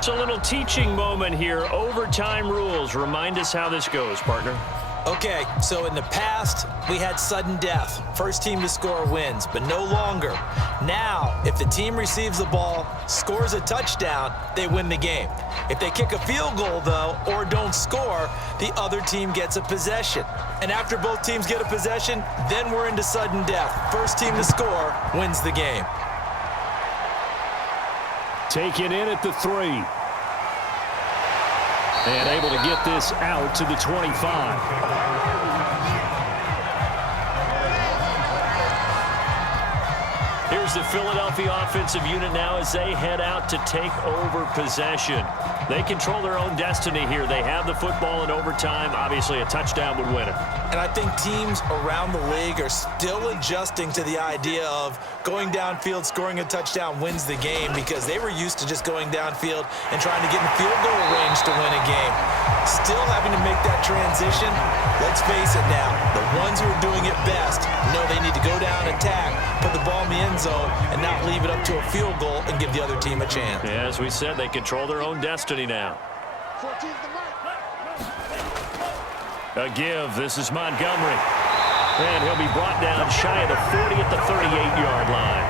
It's a little teaching moment here. Overtime rules. Remind us how this goes, partner. Okay, so in the past, we had sudden death. First team to score wins, but no longer. Now, if the team receives the ball, scores a touchdown, they win the game. If they kick a field goal, though, or don't score, the other team gets a possession. And after both teams get a possession, then we're into sudden death. First team to score wins the game. Taken in at the 3. And able to get this out to the 25. Here's the Philadelphia offensive unit now as they head out to take over possession. They control their own destiny here. They have the football in overtime. Obviously, a touchdown would win it. And I think teams around the league are still adjusting to the idea of going downfield, scoring a touchdown wins the game, because they were used to just going downfield and trying to get in field goal range to win a game. Still having to make that transition. Let's face it now, the ones who are doing it best know they need to go down, attack, put the ball in the end zone, and not leave it up to a field goal and give the other team a chance. Yeah, as we said, they control their own destiny now. A give. This is Montgomery. And he'll be brought down shy of the 40 at the 38-yard line.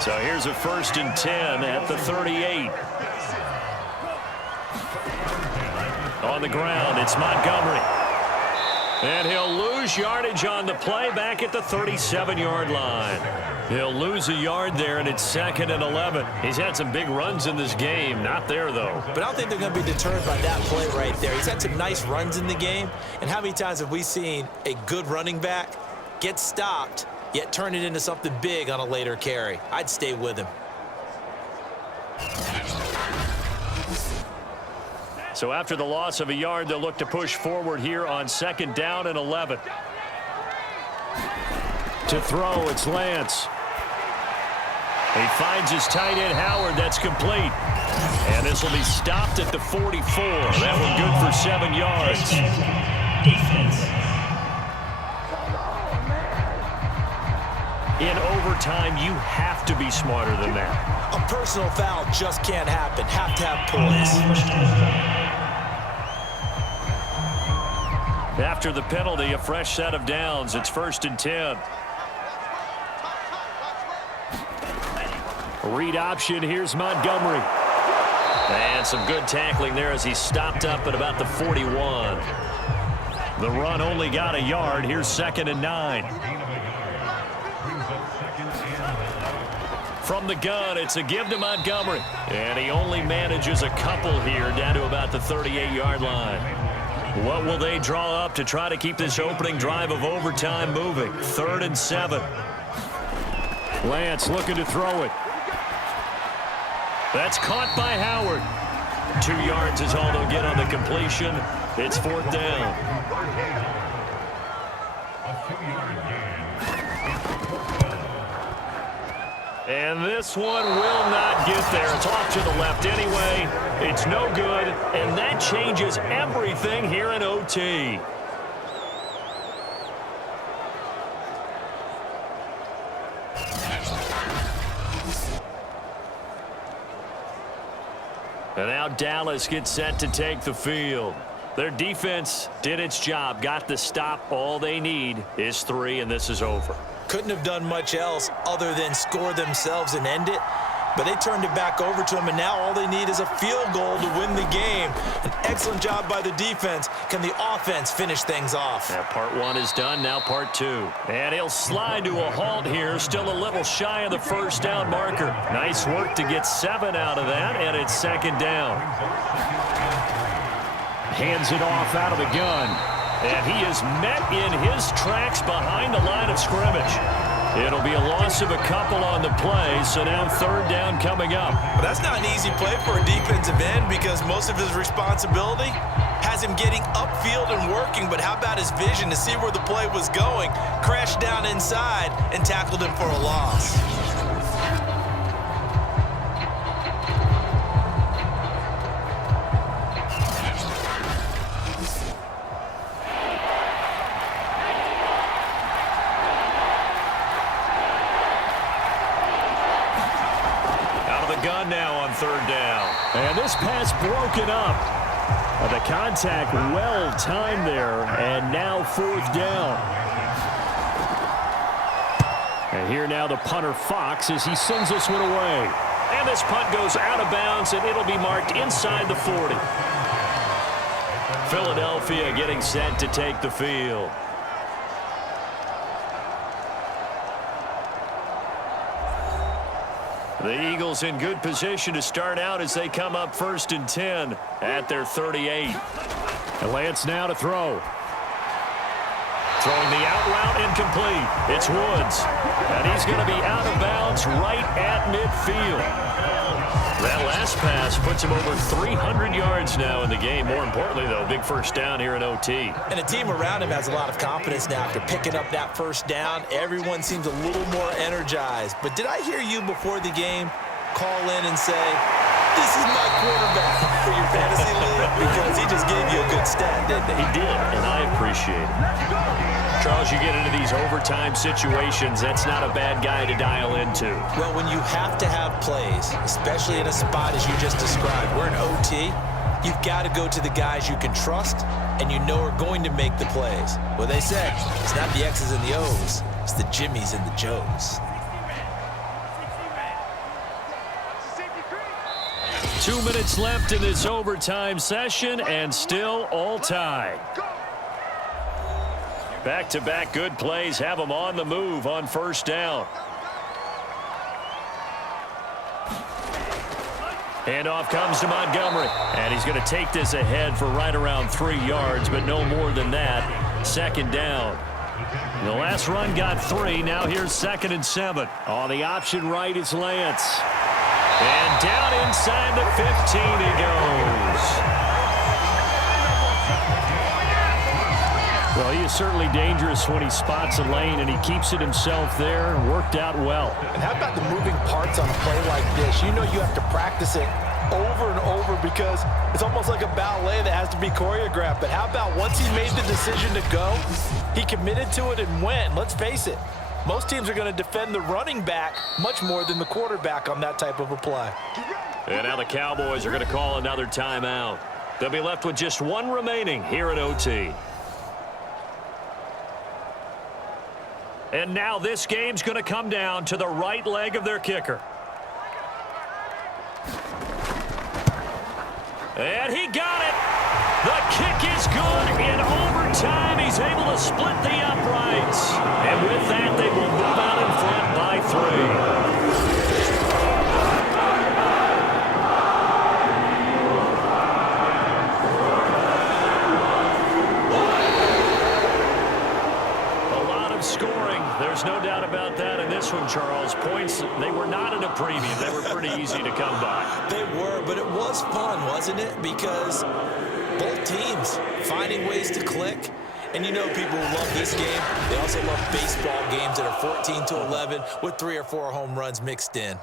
So here's a 1st and 10 at the 38. On the ground, it's Montgomery. And he'll lose yardage on the play back at the 37-yard line. He'll lose a yard there, and it's 2nd and 11. He's had some big runs in this game. Not there, though. But I don't think they're going to be deterred by that play right there. He's had some nice runs in the game. And how many times have we seen a good running back get stopped, yet turn it into something big on a later carry? I'd stay with him. So after the loss of a yard, they'll look to push forward here on 2nd down and 11. To throw, it's Lance. He finds his tight end, Howard. That's complete. And this will be stopped at the 44. That one good for 7 yards. Defense. In overtime, you have to be smarter than that. A personal foul just can't happen. Have to have poise. After the penalty, a fresh set of downs. It's 1st and 10. Read option. Here's Montgomery. And some good tackling there as he stopped up at about the 41. The run only got a yard. Here's 2nd and 9. From the gun, it's a give to Montgomery. And he only manages a couple here down to about the 38-yard line. What will they draw up to try to keep this opening drive of overtime moving? 3rd and 7. Lance looking to throw it. That's caught by Howard. 2 yards is all they'll get on the completion. It's 4th down. And this one will not get there. It's off to the left anyway. It's no good, and that changes everything here in OT. And now Dallas gets set to take the field. Their defense did its job, got the stop. All they need is 3, and this is over. Couldn't have done much else other than score themselves and end it. But they turned it back over to him, and now all they need is a field goal to win the game. An excellent job by the defense. Can the offense finish things off? Yeah, part 1 is done, now part 2. And he'll slide to a halt here, still a little shy of the 1st down marker. Nice work to get 7 out of that, and it's 2nd down. Hands it off out of the gun. And he is met in his tracks behind the line of scrimmage. It'll be a loss of a couple on the play, so now 3rd down coming up. But that's not an easy play for a defensive end because most of his responsibility has him getting upfield and working, but how about his vision to see where the play was going, crashed down inside, and tackled him for a loss. gun now on third down. And this pass broken up. The contact well timed there, and now fourth down. And here now the punter Fox as he sends this one away. And this punt goes out of bounds, and it'll be marked inside the 40. Philadelphia getting set to take the field. The Eagles in good position to start out as they come up 1st and 10 at their 38. And Lance now to throw. Throwing the out route incomplete. It's Woods. And he's going to be out of bounds right at midfield. That last pass puts him over 300 yards now in the game. More importantly, though, big first down here in OT. And the team around him has a lot of confidence now after picking up that first down. Everyone seems a little more energized. But did I hear you before the game call in and say, this is my quarterback for your fantasy league? Because he just gave you a good stat, didn't he? He did, and I appreciate it. Charles, you get into these overtime situations, that's not a bad guy to dial into. Well, when you have to have plays, especially in a spot as you just described, we're in OT, you've got to go to the guys you can trust and you know are going to make the plays. Well, they say it's not the X's and the O's, it's the Jimmies and the Joes. 2 minutes left in this overtime session, and still all tied. Back-to-back good plays have them on the move on first down. Handoff comes to Montgomery, and he's going to take this ahead for right around 3 yards, but no more than that. Second down. The last run got 3. Now here's 2nd and 7. On the option right is Lance. And down inside the 15 he goes. Well, he is certainly dangerous when he spots a lane, and he keeps it himself there. Worked out well. And how about the moving parts on a play like this? You know you have to practice it over and over because it's almost like a ballet that has to be choreographed. But how about once he made the decision to go, he committed to it and went. Let's face it, most teams are going to defend the running back much more than the quarterback on that type of a play. And now the Cowboys are going to call another timeout. They'll be left with just one remaining here at OT. And now this game's going to come down to the right leg of their kicker. And he got it. The kick is good. In overtime, he's able to split the uprights. And with that, they will move out in front by 3. There's no doubt about that in this one, Charles. Points, they were not in a premium. They were pretty easy to come by. They were, but it was fun, wasn't it? Because both teams finding ways to click. And you know people who love this game, they also love baseball games that are 14-11 with 3 or 4 home runs mixed in.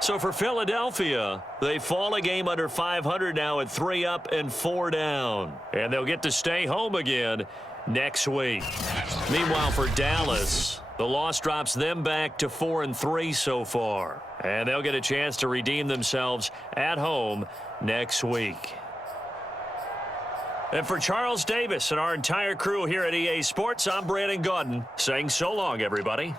So for Philadelphia, they fall a game under 500 now at 3 up and 4 down. And they'll get to stay home again next week. Meanwhile, for Dallas, the loss drops them back to 4-3 so far. And they'll get a chance to redeem themselves at home next week. And for Charles Davis and our entire crew here at EA Sports, I'm Brandon Gaudin saying so long, everybody.